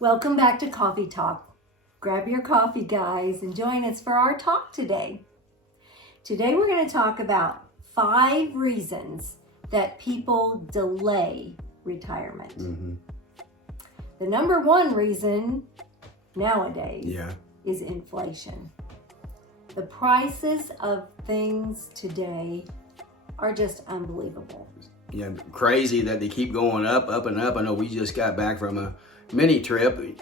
Welcome back to Coffee Talk. Grab your coffee, guys, and join us for our talk today. Today we're going to talk about 5 reasons that people delay retirement. The number one reason nowadays is inflation. The prices of things today are just unbelievable. Yeah, crazy that they keep going up and up. I know we just got back from a mini trip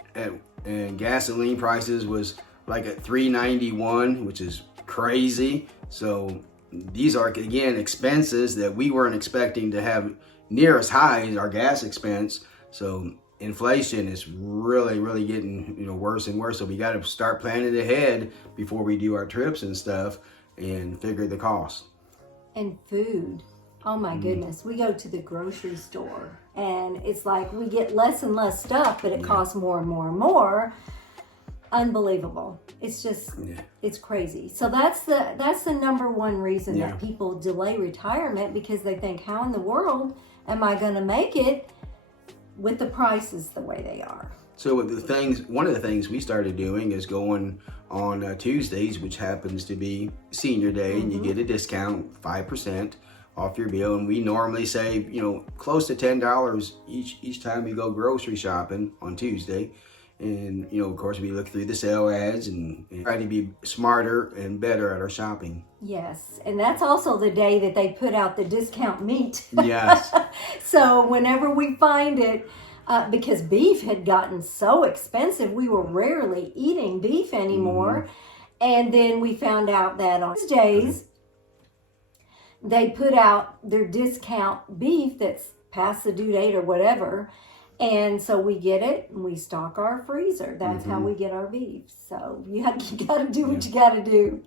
and gasoline prices was like at $3.91, which is crazy. So these are, again, expenses that we weren't expecting to have near as high as our gas expense. So inflation is really getting worse and worse. So we got to start planning ahead before we do our trips and stuff and figure the cost. And food. Oh my goodness. We go to the grocery store and it's like we get less and less stuff, but it costs more and more and more. Unbelievable. It's just, it's crazy. So that's the number one reason that people delay retirement, because they think, how in the world am I going to make it with the prices the way they are? So one of the things we started doing is going on Tuesdays, which happens to be senior day, and you get a discount, 5% off your bill. And we normally save, close to $10 each time we go grocery shopping on Tuesday. And, of course, we look through the sale ads and try to be smarter and better at our shopping. Yes, and that's also the day that they put out the discount meat. Yes. So whenever we find it, because beef had gotten so expensive, we were rarely eating beef anymore. And then we found out that on Tuesdays, they put out their discount beef that's past the due date or whatever. And so we get it and we stock our freezer. That's how we get our beef. So you got to do what you got to do.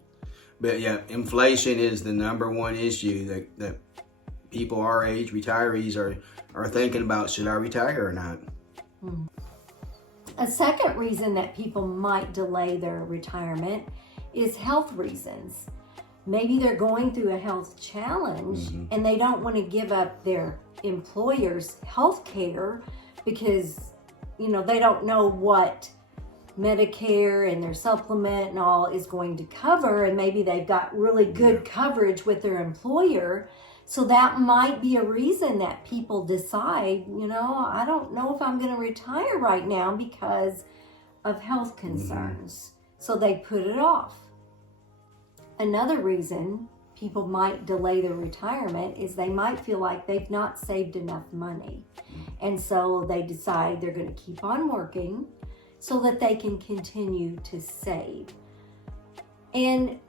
But inflation is the number one issue that people our age, retirees, are thinking about. Should I retire or not? A second reason that people might delay their retirement is health reasons. Maybe they're going through a health challenge and they don't want to give up their employer's health care because, they don't know what Medicare and their supplement and all is going to cover. And maybe they've got really good coverage with their employer. So that might be a reason that people decide, I don't know if I'm going to retire right now because of health concerns. So they put it off. Another reason people might delay their retirement is they might feel like they've not saved enough money. And so they decide they're going to keep on working so that they can continue to save. And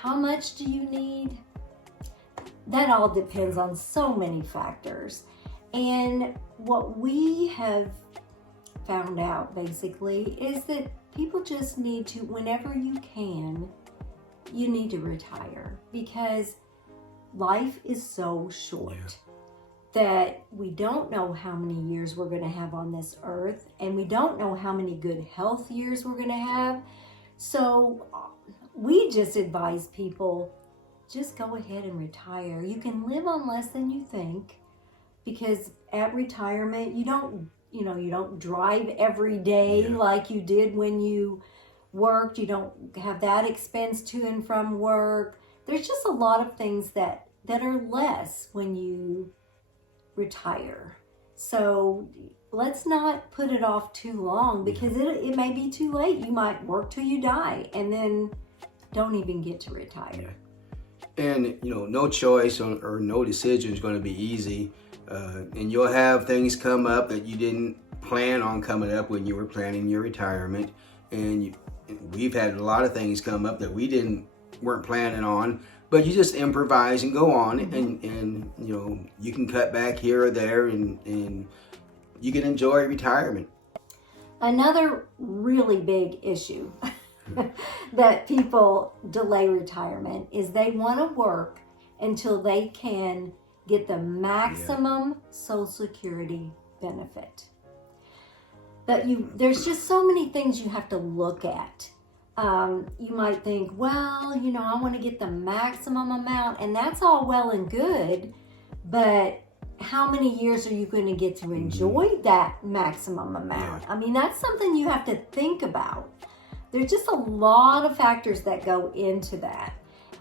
how much do you need? That all depends on so many factors. And what we have found out basically is that people just need to, whenever you can, you need to retire, because life is so short that we don't know how many years we're going to have on this earth, and we don't know how many good health years we're going to have. So we just advise people, just go ahead and retire. You can live on less than you think, because at retirement, you don't drive every day like you did when you worked. You don't have that expense to and from work. There's just a lot of things that are less when you retire. So let's not put it off too long, because it may be too late. You might work till you die and then don't even get to retire. And no choice or no decision is going to be easy, and you'll have things come up that you didn't plan on coming up when you were planning your retirement. And we've had a lot of things come up that we weren't planning on, but you just improvise and go on, and you can cut back here or there, and you can enjoy retirement. Another really big issue that people delay retirement is they want to work until they can get the maximum Social Security benefit. But there's just so many things you have to look at. You might think, well, I want to get the maximum amount, and that's all well and good, but how many years are you going to get to enjoy that maximum amount? I mean, that's something you have to think about. There's just a lot of factors that go into that.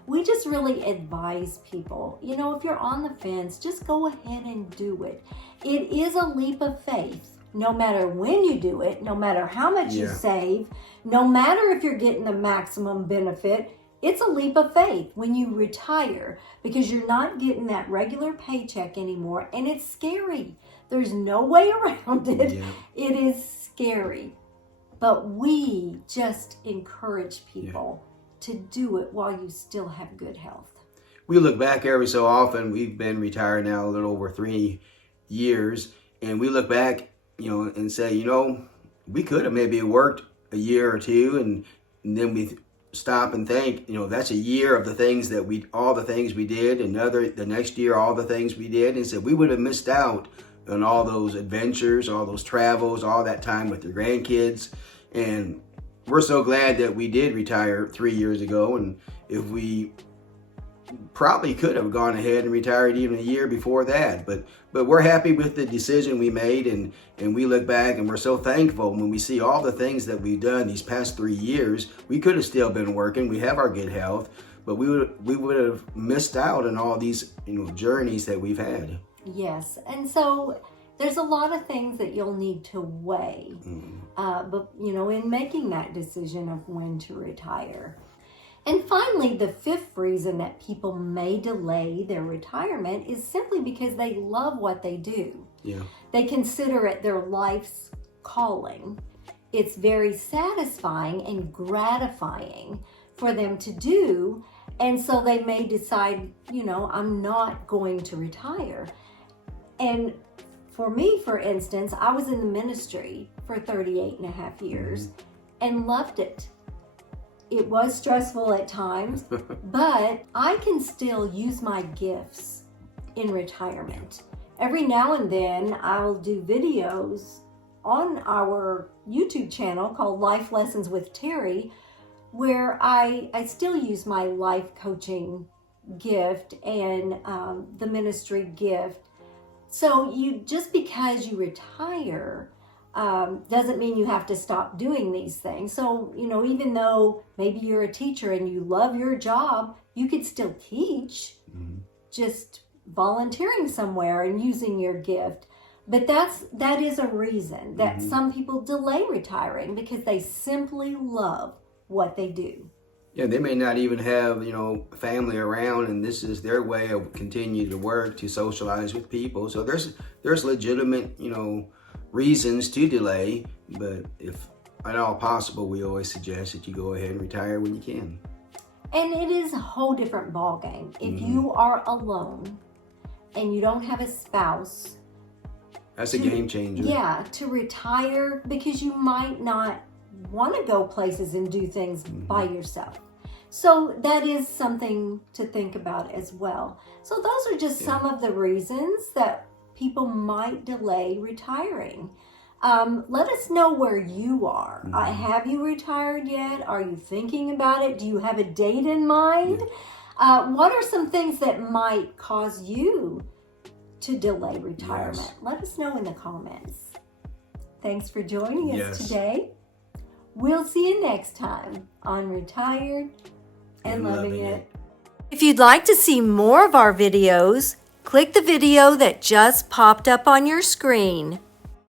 We just really advise people, you know, if you're on the fence, just go ahead and do it. It is a leap of faith. No matter when you do it, no matter how much you save, no matter if you're getting the maximum benefit, it's a leap of faith when you retire, because you're not getting that regular paycheck anymore, and it's scary. There's no way around it. Yeah. It is scary. But we just encourage people to do it while you still have good health. We look back every so often. We've been retired now a little over 3 years, and we look back, you know, and say, you know, we could have maybe worked a year or two, and then we stop and think, you know, that's a year of the things that all the things we did, and the next year, all the things we did, and said we would have missed out on all those adventures, all those travels, all that time with your grandkids. And we're so glad that we did retire 3 years ago. And if we probably could have gone ahead and retired even a year before that, but we're happy with the decision we made, and we look back and we're so thankful when we see all the things that we've done these past 3 years. We could have still been working. We have our good health, but we would have missed out on all these, you know, journeys that we've had. Yes, and so there's a lot of things that you'll need to weigh, but you know, in making that decision of when to retire. And finally, the fifth reason that people may delay their retirement is simply because they love what they do. Yeah. They consider it their life's calling. It's very satisfying and gratifying for them to do. And so they may decide, you know, I'm not going to retire. And for me, for instance, I was in the ministry for 38 and a half years and loved it. It was stressful at times, but I can still use my gifts in retirement. Every now and then, I'll do videos on our YouTube channel called Life Lessons with Terri, where I still use my life coaching gift and the ministry gift. So just because you retire doesn't mean you have to stop doing these things. So, you know, even though maybe you're a teacher and you love your job, you could still teach, just volunteering somewhere and using your gift. But that is a reason that some people delay retiring, because they simply love what they do. Yeah, they may not even have, you know, family around, and this is their way of continuing to work, to socialize with people. So there's legitimate, you know, reasons to delay, but if at all possible, we always suggest that you go ahead and retire when you can. And it is a whole different ballgame. If you are alone and you don't have a spouse, that's a game changer. Yeah, to retire, because you might not want to go places and do things by yourself. So that is something to think about as well. So those are just some of the reasons that people might delay retiring. Let us know where you are. Have you retired yet? Are you thinking about it? Do you have a date in mind? What are some things that might cause you to delay retirement? Yes. Let us know in the comments. Thanks for joining us today. We'll see you next time on Retired and Loving It. If you'd like to see more of our videos, click the video that just popped up on your screen.